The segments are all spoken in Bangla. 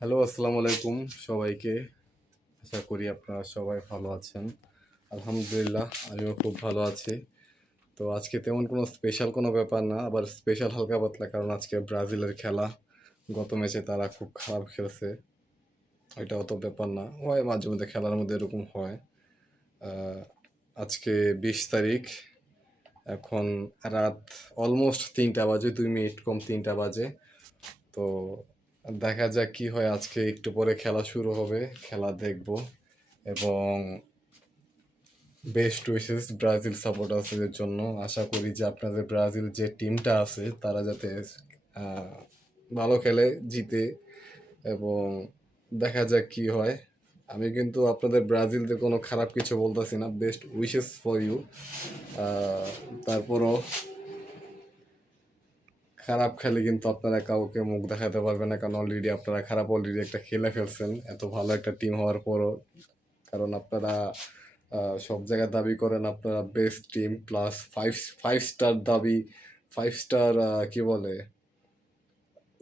হ্যালো, আসসালামু আলাইকুম সবাইকে। আশা করি আপনারা সবাই ভালো আছেন। আলহামদুলিল্লাহ আমিও খুব ভালো আছি। তো আজকে তেমন কোনো স্পেশাল কোনো ব্যাপার না, আবার স্পেশাল হালকা পাতলা, কারণ আজকে ব্রাজিলের খেলা। গত ম্যাচে তারা খুব খারাপ খেলছে, এটা অত ব্যাপার না, হয় মাঝে মধ্যে খেলার মধ্যে এরকম হয়। আহ, আজকে 20 তারিখ, এখন রাত অলমোস্ট 3টা বাজে, 2 মিনিট কম 3টা বাজে। তো দেখা যাক কি হয়। আজকে একটু পরে খেলা শুরু হবে, খেলা দেখব। এবং বেস্ট উইশেস ব্রাজিল সাপোর্টার্সদের জন্য। আশা করি যে আপনাদের ব্রাজিল যে টিমটা আছে তারা যাতে ভালো খেলে, জিতে। এবং দেখা যাক কি হয়। আমি কিন্তু আপনাদের ব্রাজিলদের কোনো খারাপ কিছু বলতেছি না, বেস্ট উইশেস ফর ইউ। তারপরও খারাপ খেলে কিন্তু আপনারা কাউকে মুখ দেখাতে পারবেন না, কারণ অলরেডি আপনারা খারাপ অলরেডি একটা খেলে ফেলছেন এত ভালো একটা টিম হওয়ার পরও। কারণ আপনারা সব জায়গায় দাবি করেন আপনারা best team, plus five five star দাবি। ফাইভ স্টার কি বলে,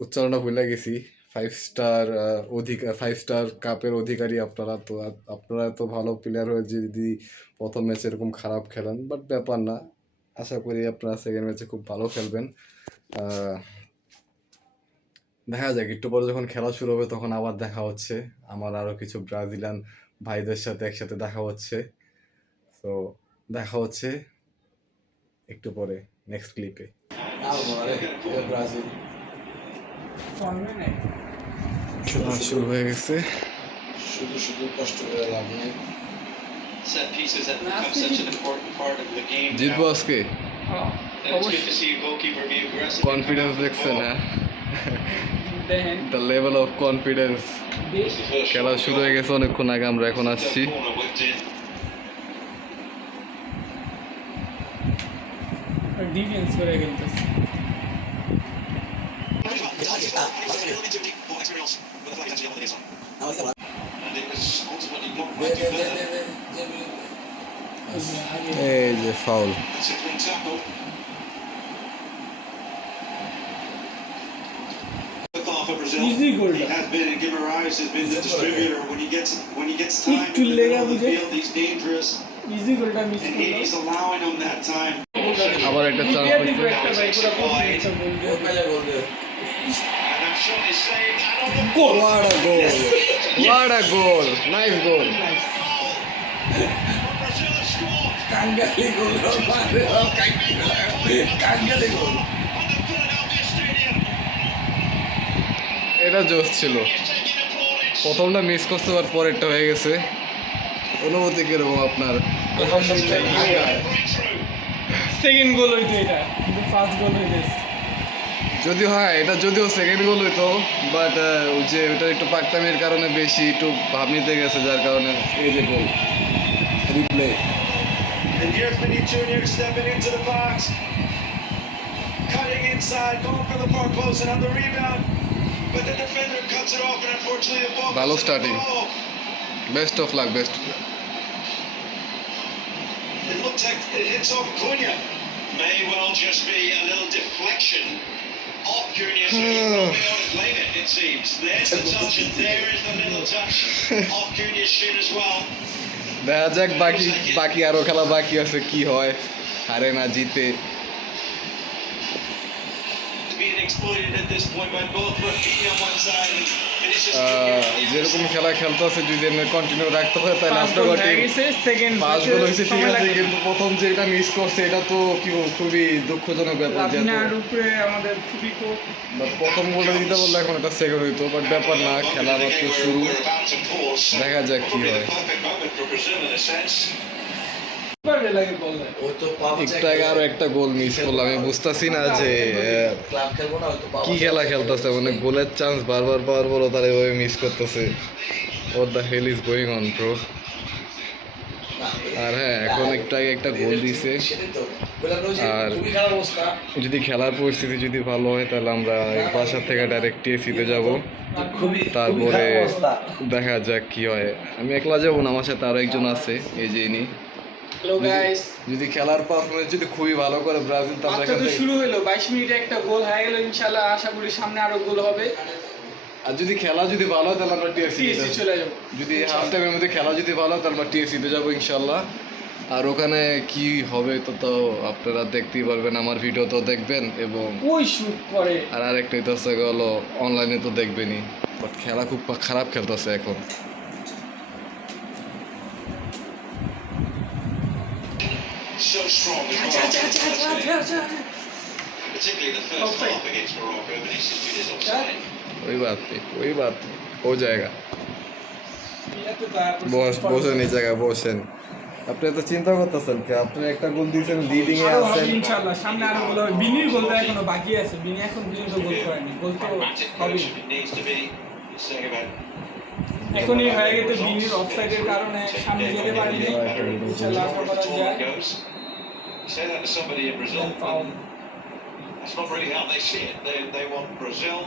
উচ্চারণটা ভুলে গেছি। 5 স্টার অধিকার, 5 স্টার কাপের অধিকারী আপনারা। তো আপনারা এত ভালো প্লেয়ার হয়ে যদি প্রথম ম্যাচে এরকম খারাপ খেলেন, বাট ব্যাপার না। আশা করি আপনারা সেকেন্ড ম্যাচে খুব ভালো খেলবেন। আহ, দেখা যাক, একটু পরে যখন খেলা শুরু হবে তখন আবার দেখা হচ্ছে। আমার আরো কিছু ব্রাজিলিয়ান ভাইদের সাথে একসাথে দেখা হচ্ছে। তো দেখা হচ্ছে একটু পরে নেক্সট ক্লিপে। ব্রাজিল খেলা শুরু হয়ে গেছে। শুধু শুধু কষ্ট করে লাভ নেই। Set pieces have become such an important part of the game. জিতবো আজকে। And it's good to see a goalkeeper be aggressive. Confidence দেখছেন, হ্যাঁ? The level of confidence. খেলা শুরু হয়ে গেছে অনেকক্ষণ আগে, আমরা এখন আসছি। ডিফেন্স করে খেলতেছে। এই যে foul. Easy goal. He has been, and Guimaraes has been the distributor when he gets time in the middle of the field. He's dangerous. Easy goal ta miss করলো। He's allowing him that time. আবার একটা চান্স পাইছে। What a goal! What a goal! Nice goal! Kangali goal! Kangali goal! এটা জোশ ছিল। প্রথমটা মিস করতে পারার পরেরটা হয়ে গেছে। অনুভূতি কিরকম আপনার? সেকেন্ড গোল হইতো এটা, কিন্তু ফার্স্ট গোল হইতো। যদি হয় এটা, যদিও সেকেন্ড গোল হইতো, বাট যে ওটা একটু পাকতামির কারণে বেশি একটু ভাব নিতে গেছে, যার কারণে এই যে গোল। Replay. And here's Vinny Jr. stepping into the box, cutting inside, going for the far post, and on the rebound, but the defender cuts it off, and unfortunately the ball. ভালো starting, best of lakh, best. It looks like it hits off Cunha. May well just be a little deflection off Cunha's head. Blame it, it seems. There's the touch, and there is the little touch off Cunha's shin as well. দেখা যাক, বাকি আরো খেলা বাকি আছে, কি হয়, হারে না জিতে। যেরকম খেলা খেলতেছে যদি এমনি কন্টিনিউ রাখতে পারে তাহলে আপনার পাঁচ গোল হয়েছে, ঠিক আছে, কিন্তু প্রথম যেটা মিস করছে এটা তো কি খুবই দুঃখজনক ব্যাপার। প্রথম গোলটা দিতে বললে এখন এটা সেকেন্ড হইতো, বাট ব্যাপার না, খেলা মাত্র শুরু, দেখা যাক কি হয়। একটু আগে আরো একটা গোল মিস করলাম, আমি বুঝতেছি না যে কি খেলা খেলতেছে, মানে গোলের চান্স বারবার পাওয়ার পরও তারা এভাবে মিস করতেছে। What the hell is going on bro? আর হ্যাঁ, এখন একটু আগে একটা গোল দিছে। আর যদি খেলার পরিস্থিতি যদি ভালো হয় তাহলে আমরা বাসা থেকে ডাইরেক্ট টিএসিতে যাব, তারপরে দেখা যাক কি হয়। আমি একলা যাবো না, আমার সাথে আরো একজন আছে, এই যে ইনি। যদি খেলার পারফরমেন্স যদি খুবই ভালো করে ব্রাজিল, তাহলে শুরু হলো 22 মিনিটে একটা গোল হয়ে গেল। ইনশাআল্লাহ আশা করি সামনে আরো গোল হবে। আর যদি খেলা যদি ভালো হয় তাহলে আমরা টিএসসি চলে যাবো। যদি হাফ টাইমের মধ্যে খেলা যদি ভালো হয় তাহলে আমরা টিএসসিতে যাবো ইনশাল্লাহ। আর ওখানে কি হবে তো আপনারা দেখতেই পারবেন, আমার ভিডিও তো দেখবেন এবং ওই শুট করে আর আরেকটা হচ্ছে হলো অনলাইনে তো দেখবেনই। বাট খেলা খুব খারাপ খেলতেছে এখন। So strong as well. Particularly the first half against Morocco, Vinicius Junior's offside. ওই বাত ও জায়গা বসেন, এই জায়গায় বসেন। আপনি তো চিন্তা করতেছেন কি, আপনি একটা গোল দিয়েছেন, লিডিং এ আরো হবে আছেন। ইনশাআল্লাহ, সামনে আরো গোল হবে। বিনির গোলটা এখনো বাকি আছে, বিনি এখন পর্যন্ত গোল করেনি, গোল তো Pragmatic হবে। approach if it needs to be. He's saying about এখনই হয়ে গেছে বিনির অফসাইডের কারণে সামনে যেতে পারেনি, ইনশাআল্লাহ আশা করা before যায়। it goes. Say that to somebody in Brazil. Foul. That's not really how they see it. They want Brazil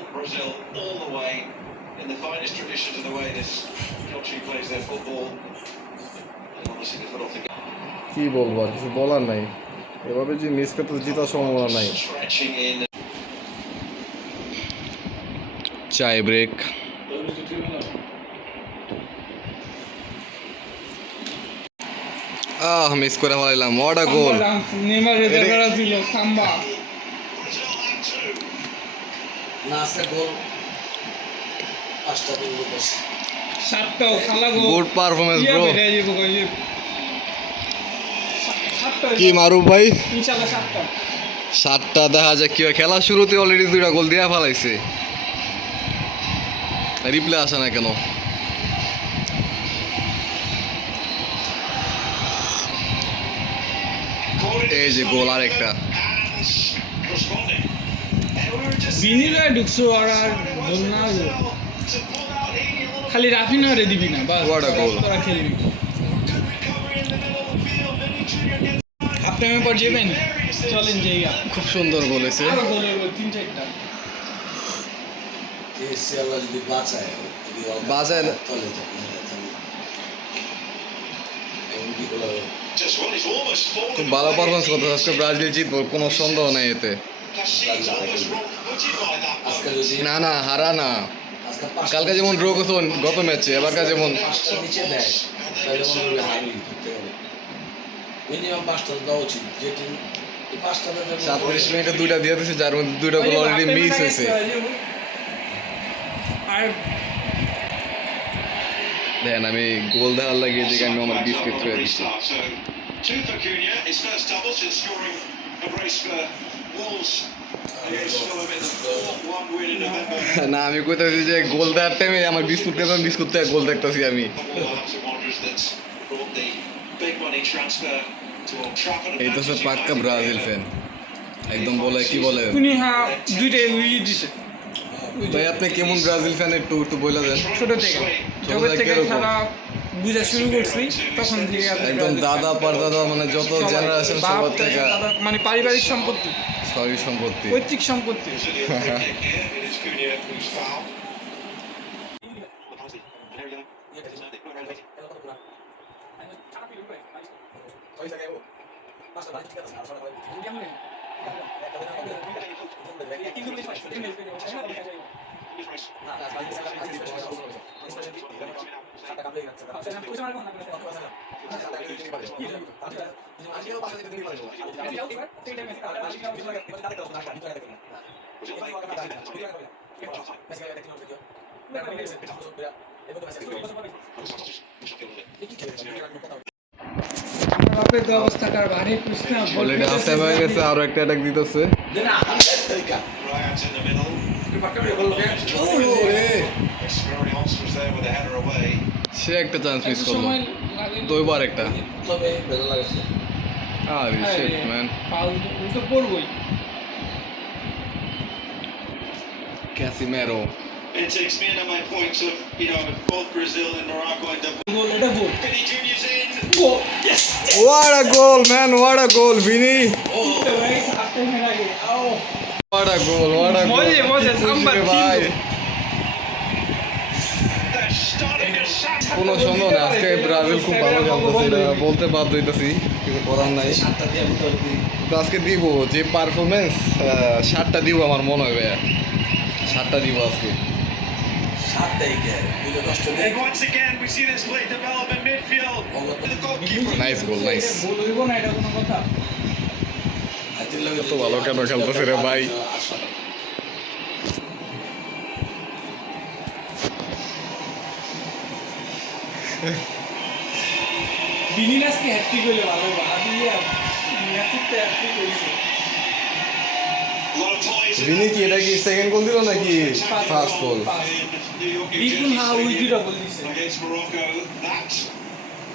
all the way in the finest traditions of the way this country plays their football. They want to see the foot off the gas. কি বলবো, আর কিছু বলার নাই। এভাবে যে মিস করতে জেতার সম্ভাবনা নাই। Stretching in. চাই ব্রেক। মিস করে ফেলাইলাম। What a goal! Neymar result ছিল সাম্বা। Brazil and two. নাসে গোল 5টা গোল করেছে। 7টাও খালা গোল। Good performance bro. বেরিয়ে যাবো কইছে। 7টা কি মারুফ ভাই? ইনশাআল্লাহ 7টা। 7টা দেখা যায় কি হয়। খেলা শুরুতে অলরেডি 2টা গোল দিয়া ফেলাইছে। রিপ্লে আসে না কেন? এই যে গোল আরেকটা। Responding. বিনিরা ঢুকছো আর গোল না হলো। খালি রাফিনারে দিবি না বাস। What a goal. তোরা খেলবি। হাফ টাইমের পর যাবেন, চলেন জায়গা। খুব সুন্দর গোল হয়েছে। আরো গোল হইব 3-4টা। এসে আল্লাহ যদি বাঁচায়, যদি বাঁচায় না। চলে যায় তাহলে এমন কি বলা হবে? Just what is almost fallen. খুব ভালো পারফরমেন্স করতে আজকে ব্রাজিল জিতবো, কোনো সন্দেহ নেই এতে। Casillas almost wrong-footed by that আজকে moment. যদি না হারা না। আজকে 5টা কালকে যেমন ড্র করছো গত ম্যাচে, এবারকার যেমন 5টা নিচে দেয় তাহলে মনে হবে হারলি করতে হবে। মিনিমাম 5টা দেওয়া উচিত, যেটি এই 5টা দেওয়ার জন্য 37 মিনিটে 2টা দিয়ে দিয়েছে, যার মধ্যে 2টা গোল অলরেডি মিস হয়েছে। আর দেখেন আমি গোল দেওয়ার লাগিয়ে দিকে আমি আমার বিস্কিট ছুঁয়ে দিচ্ছি। So, two for Cunha, his first double since scoring a brace for Wolves against Fulham in the 4-1 win in November. না আমি কইতাছি যে গোল দেওয়ার টাইমে আমার বিস্কুট খেতাম, বিস্কুট থেকে গোল দেখতেছি আমি। The Wolverhampton Wanderers that brought the big money transfer to Old Trafford. এই তো সে পাক্কা ব্রাজিল ফ্যান, একদম বলে কি বলে। কুনিহা দুইটাই উইয়ে দিছে ভাই আপনি কেমন ব্রাজিল ফ্যান একটু বলে দেন। ছোট থেকে, যবে থেকে খেলা বুঝা শুরু করছি তখন থেকে একদম দাদা পরদাদা মানে যত জেনারেশন সবার থেকে মানে পারিবারিক সম্পত্তি, সরি সম্পত্তি। পৈতৃক সম্পত্তি। It is Cunha who's fouled. বাপের অবস্থাটার ভারী প্রশ্ন। অলরেডি হাফ টাইম হয়ে গেছে, আরো একটা অ্যাটাক দিতেছে। না হামদের তরিকা Ryan's in the middle. Experience was there with a header away. সে একটা চান্স মিস করলো, সময় লাগে দুইবার একটা। তবে বেলা লাগাছে আরে শিট ম্যান। ফাউল তো পড়বই। Casemiro It takes me into my points of, both Brazil and Morocco end up. Goal, এটা goal. Vinny Junior's in. Goal, yes! What a goal man, what a goal Vinny, তো ভাই হাফ টাইমের আগে আও what a goal, what a গোল মজে সাম্বার ভাই। They're starting to sack. কোনো সন্দেহ নেই আজকে ব্রাজিল খুব ভালো খেলতেছে, এটা বলতে বাধ্য হইতেছি, কিছু করার নাই। 7টা দিয়ে মোটামুটি তো আজকে দিব যে পারফরমেন্স 7টা দিব আমার মনে হয় ভাইয়া, 7টা দিব আজকে। হাত দেয় কে দুটো কষ্ট দেয় And once again, we see this play develop in midfield. The goalkeeper. Nice goal, nice. ভুল হইব না, এটা কোনো কথা? হাতের লগে কত ভালো কেন খেলতেছে রে ভাই। বিনির আজকে হ্যাট্রিক হইলে ভালো হইব। আদি ম্যাচে তো হ্যাট্রিক হইছে। A lot of toys. Vinny কি এটা কি সেকেন্ড গোল দিল নাকি ফার্স্ট গোল? বিপুল হা ওই দুইটা গোল দিছে। Against Morocco, that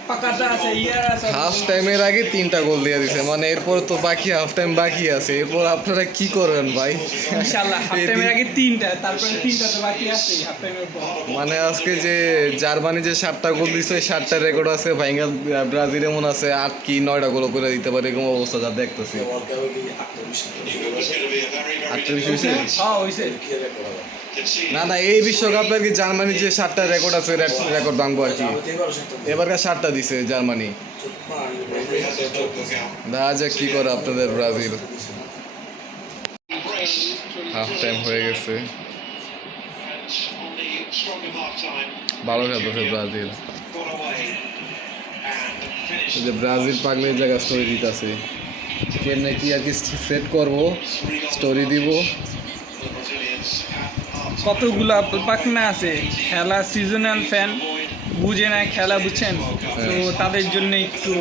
পাকাটা আছে, ইয়ার আছে। হাফ টাইমের আগে 3টা গোল দিয়ে দিছে, মানে এরপর তো বাকি হাফ টাইম বাকি আছে, এরপর আপনারা কি করবেন ভাই? ইনশাআল্লাহ হাফ টাইমের আগে 3টা, তারপরে 3টা তো বাকি আছে হাফ টাইমের পর। মানে আজকে যে জার্মানি যে 7টা গোল দিছে, 7টা রেকর্ড আছে, ভাইঙ্গা ব্রাজিল এমন আছে 8 কি 9টা গোল করে দিতে পারে, এরকম অবস্থা যা দেখতেছি। it was going to be a very, very আটটা বেশি হয়েছে? হ্যাঁ হইছে। conceded. না না, এই বিশ্বকাপে আর কি জার্মানি যে 7টা রেকর্ড আছে, রেকর্ড ভাঙবো আর কি। এবারকার 7টা দিছে Germany, Referee has his notebook out. দেখা যাক কি করে আপনাদের ব্রাজিল। হাফ টাইম হয়ে গেছে, And on the stronger half time, ভালো খেলতেছে Brazil. got away and finished. এই যে ব্রাজিল পাগলের জায়গা স্টোরি দিতেছে, কেমনে কি আর কি সেট করবো, স্টোরি দিব। The Brazilians at half কতগুলা পাকনা আছে, খেলা সিজনাল ফ্যান বুঝে না খেলা, বুঝছেন তো তাদের জন্য একটু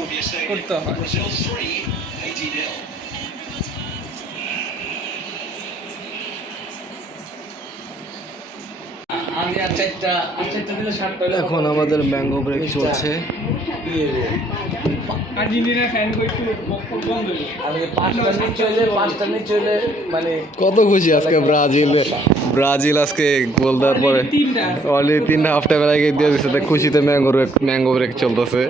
করতে হয়। Brazil 3, 80-0. আমি আর চারটা দিলে 60 এখন আমাদের ম্যাঙ্গো ব্রেক চলছে। আর্জেন্টিনা ফ্যান কই একটু বন্ধ হইল। আমি পাঁচটা নিচে হইলে মানে কত খুশি আজকে ব্রাজিল আজকে গোল দেওয়ার পরে অলরেডি 3টা হাফ টাইমের আগে দিয়ে দিচ্ছে, তাই খুশিতে ম্যাঙ্গো ব্রেক চলতেছে।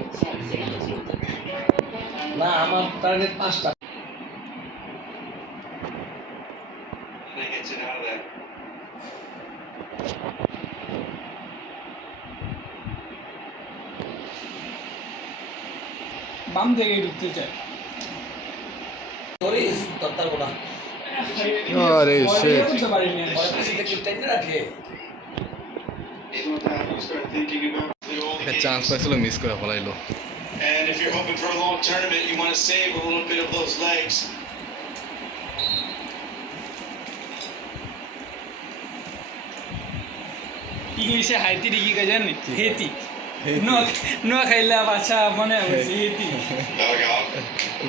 না আমার টার্গেট 5টা They gets it out of there. বাম থেকে ঢুকতে চায়। ধরিস তত্তার গোনা আরে shit। করতে পারিনি আর। পরে পিছিয়ে দেখি টেনে রাখে He's not that. You start thinking about the all একটা চান্স পাইছিল, মিস করে ফেলাইলো। And if you're hoping for a long tournament, you want to save a little bit of those legs. ইংলিশে হাইতি কি কয় জানেন? হেতি। হেতি। নোয়া খাইলা বাচ্চা মনে হয়েছে হেতি। Bellingham.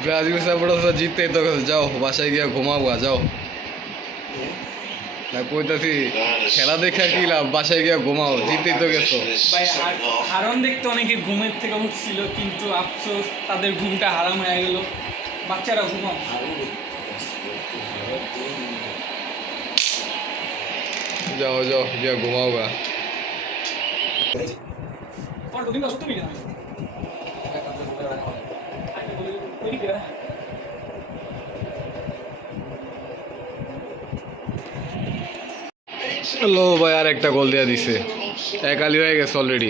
ব্রাজিল সাপোর্টাররা জিততেই তো গেছে, যাও বাসায় গিয়ে ঘুমাবো, যাও। না কইতাছি খেলা দেখা কি লাভ, বাসায় গিয়ে ঘুমাও, জিততেই তো গেছো। ভাই হারাম দেখতে অনেকে ঘুমের থেকে উঠছিল, কিন্তু আফসোস তাদের ঘুমটা হারাম হয়ে গেল। বাচ্চারা ঘুমাও। যাও গিয়ে ঘুমাও গা। তোমার দুদিন অসুস্থ মিলে যাবে। লো ভাই, আর একটা গোল দিয়ে দিছে, একালি হয়ে গেছে অলরেডি।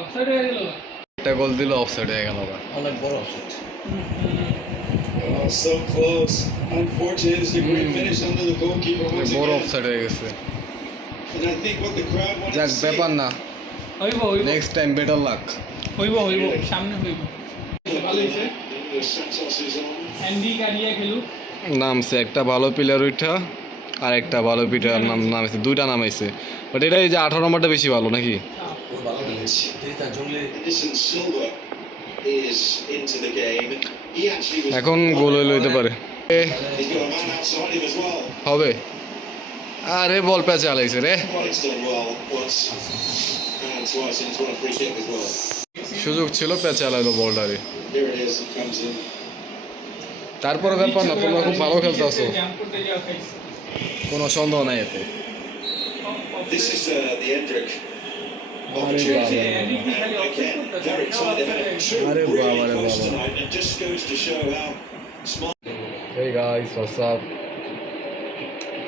অফসাইড হয়ে গেল। একটা গোল দিল, অফসাইড হয়ে গেল। অনেক বড় offside Oh, so close. Unfortunate, it's a great finish under the goalkeeper once বড় again. অফসাইড হয়ে গেছে। And I think what the crowd wanted যাক, to see. ব্যাপার না, হইব নেক্সট টাইম বেটার লাক। হইব সামনে হইব। ভালো হয়েছে। The Santos is on. অ্যান্ডি কারিয়া খেলুক। নামছে একটা ভালো প্লেয়ার ওইটা, আর একটা ভালো প্লেয়ার নামছে, 2টা নামাইছে। বাট এটা এই যে 18 নম্বরটা বেশি ভালো নাকি? ওর ভালো লেগেছে দিতা জঙ্গলে Edison Silva is into the game. He actually was. এখন গোল হইতে পারে, He's got a man outside him as well. হবে। আরে বল প্যাচ চালাইছে রে, It's done well once and twice, and it's won a free kick as well. সুযোগ ছিল, প্যাচ চালাইলো বলটারে। Here it is, it comes in. তারপরে ব্যাপার না, তোমরা খুব ভালো খেলতেছো, জাম্প করতে যাওয়া খাইছে। কোনো সন্দেহ নাই এতে। This is the Endrick আরে opportunity. বাবা, অ্যান্ডি কি খালি অফসাইড Again, করতেছে। very excited. They've had two Are really baba, are close baba. tonight, and it just goes to show how smart. এই গাইস, হোয়াটস আপ।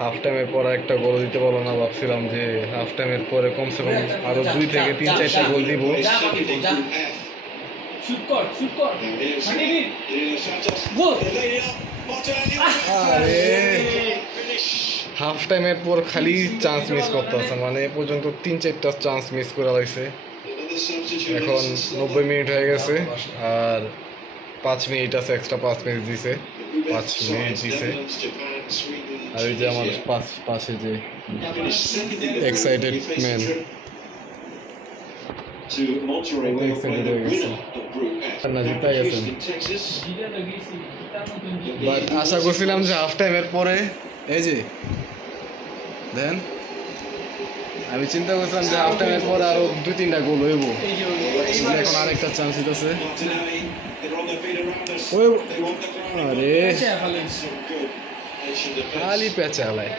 হাফ টাইমের পর একটা গোল দিতে পারলো না, ভাবছিলাম যে হাফ টাইমের পরে কমসে কম আরো 2 থেকে 3-4টা গোল দিব। যা পাবি তো, যা। শুট কর। Now here's মাটিনি। Nuno Santos. Goal. They laid it up. Martinelli. আরে Finish. হাফ টাইমের পর খালি চান্স মিস করতেছে, মানে এ পর্যন্ত 3-4টা চান্স মিস করে লাগছে। এখন 90 মিনিট হয়ে গেছে, আর 5 মিনিট আছে, এক্সট্রা 5 মিনিট দিছে, 5 মিনিট দিছে। আর এই যে আমার পাশে যে এক্সাইটেড ম্যান, না জিতে গেছেন। বাট আশা করছিলাম যে হাফ টাইমের পরে, এই যে দেন আমি চিন্তা করছিলাম যে হাফ টাইমের পরে আরো 2-3টা গোল হইব, এখন আরেকটা চান্স দিতেছে। আরে খালি পেঁচা আলায়।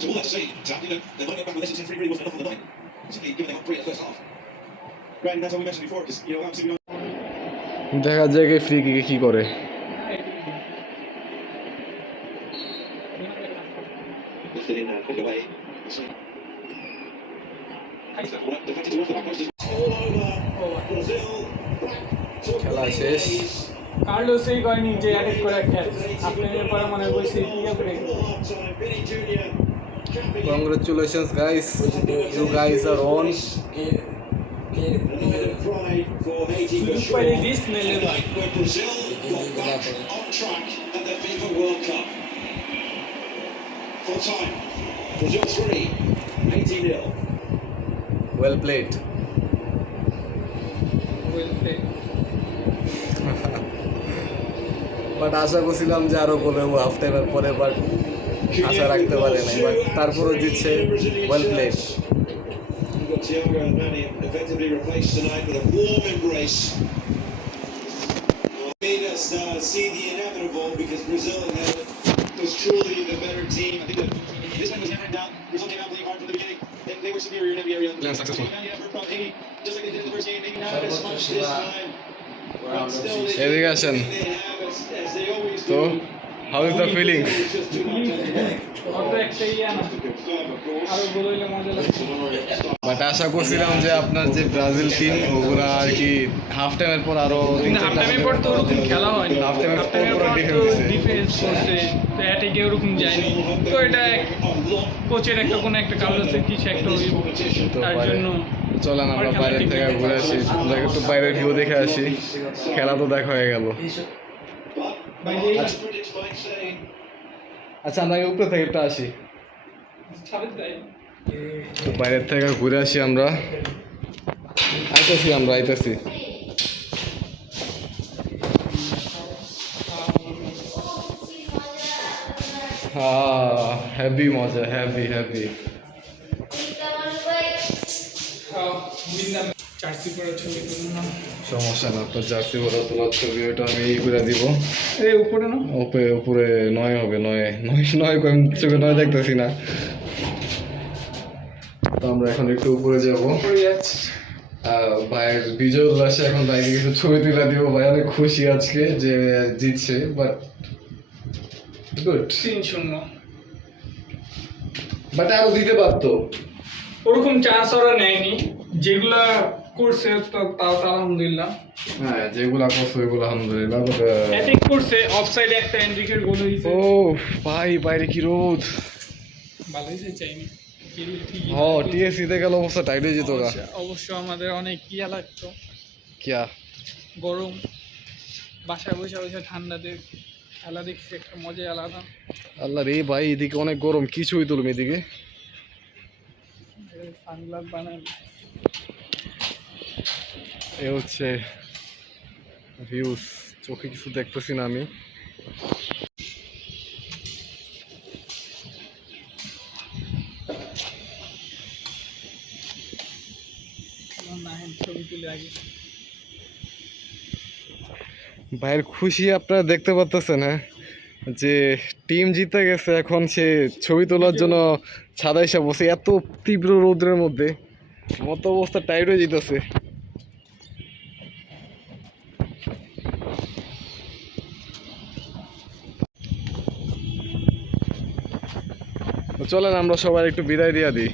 So all that to say, Sam, you know, they might get back on this. 10-3 really wasn't enough on the night. Particularly given they got 3 in the first half. Graham, that's what we mentioned before, because, you know, absolutely দেখা যায় ফ্রি কিকে কি করে। lifted in and put away. Deflected towards the back post. All over Brazil. খেলা শেষ। কার্লোসই কয়নি যে অ্যাটাক করে ক্যাচ, আপনাদের পরে মনে কইছি ইয়া করে। Congratulations guys, you guys are on. সুযোগ পাইলে দিস নেলে ভাই। Brazil got back on track at the FIFA World Cup. Full time. Brazil 3, 18-0. Well played. But আশা করছিলাম যে আরো গোল হবো হাফ টাইমের পরে, বাট আশা রাখতে পারে নাই, বাট তারপরও জিতছে। Well played. Got Thiago and Manny effectively replaced tonight with a warm embrace. Made us see the inevitable, because Brazil was truly the better team. I think that this one was never in doubt. Brazil came out playing hard from the beginning. They were superior in every area. Yeah, successful. Just like they did in the first game, maybe not as much this time. But still, they এদিকে আসেন। have as they always তো do. How is the feeling? It's just too much. অত একটা ইয়া না, To confirm, of course. আরো গোল হইলে মজা লাগছে। বাট আশা করছিলাম যে আপনার যে ব্রাজিল টিম ওগুলা আর কি হাফ টাইমের পর আরো কিন্তু হাফ টাইমের পর তো ওরকম খেলা হয়নি, হাফ টাইমের হাফ পর টাইমের পুরো পর তো ডিফেন্স ডিফেন্স করছে, তো অ্যাটাকে ওরকম যায়নি। তো এটা কোচের একটা কোনো একটা কারণ আছে, কিছু একটা হইব, তার জন্য চলেন আমরা বাইরে থেকে ঘুরে আসি, আমরা একটু বাইরের ভিউ দেখে আসি। খেলা তো দেখা হয়ে গেল। ভাই যে Critics might say আচ্ছা আমরা উপরে থেকে একটু আসি, ছাড়ে দেয়। তো বাইরের থেকে ঘুরে আসি আমরা। আইতেছি হ্যাঁ, হ্যাভি মজা, হ্যাভি। চার্সি করে ছবি তুলুন না, সমস্যা না, আপনার জার্সি ভরা তোলার ছবি ওটা আমি করে দিব। এই উপরে না, উপরে 9 হবে, 9 কম চোখে 9 দেখতেছি না। তো আমরা এখন একটু উপরে যাব। উপরে যাচ্ছি। ভাইয়ের বিজয় উল্লাসে এখন ভাইকে কিছু ছবি তুলে দিব। ভাই অনেক খুশি আজকে যে জিতছে, বাট গুড। 3-0 বাট আরো দিতে পারতো। ওরকম চান্স ওরা নেয়নি, যেগুলা করছে তো তাও আলহামদুলিল্লাহ। হ্যাঁ, যেগুলা করছে ওইগুলো আলহামদুলিল্লাহ। অ্যাটাক করছে, অফসাইডে একটা এনরিকের গোল হইছে। ও ভাই, বাইরে কি রোদ! ভালোই যে চাইনি টিএসসি তে গেল অবস্থা টাইট হয়ে যেত গা। অবশ্য আমাদের অনেক ইয়া লাগতো, কিয়া গরম, বাসায় বসে ঠান্ডাতে খেলা দেখছি, একটা মজাই আলাদা। আল্লাহ রে ভাই, এদিকে অনেক গরম, কিছুই তুলুম এদিকে। সানগ্লাস বানাই, এ হচ্ছে ভিউজ, চোখে কিছু দেখতেছি না আমি। ছবি তুলে আগে। ভাইয়ের খুশি আপনারা দেখতে পাচ্ছেন, হ্যাঁ, যে টিম জিতে গেছে। এখন সে ছবি তোলার জন্য ছাদে এসে বসে, এত তীব্র রৌদ্রের মধ্যে আমার তো অবস্থা টাইট হয়ে যেতেছে। চলেন আমরা সবাই একটু বিদায় দিয়ে দিই।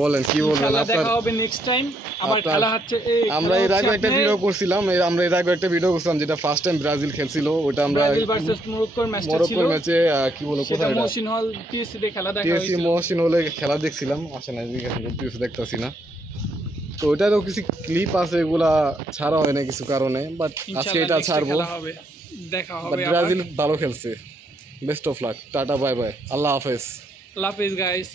বলেন কি বলবেন ইনশাআল্লাহ আপনার? দেখা হবে নেক্সট টাইম। আবার আপনার- খেলা হচ্ছে আমরা এর আগে একটা ভিডিও করছিলাম আমরা এর আগে একটা ভিডিও করছিলাম যেটা ফার্স্ট টাইম ব্রাজিল খেলছিল ওটা আমরা ব্রাজিল ভার্সেস মরক্কোর ম্যাচটা ছিল মরক্কোর ম্যাচে কি বলো সেটা কোথায় মহসিন হল টিএসসি তে খেলা দেখা টিএসসি হয়েছিল মহসিন হলে খেলা দেখছিলাম আসলে না এদিকে এখন টিএসসি দেখতেছি না তো ওটারও কিছু ক্লিপ আছে এগুলা ছাড়া হয় না কিছু কারণে বাট আজকে ইনশাআল্লাহ এটা next ছাড়বো খেলা হবে দেখা বাট হবে আবার ব্রাজিল ভালো খেলছে best of luck tata bye bye আল্লাহ হাফেজ আল্লাহ হাফেজ গাইস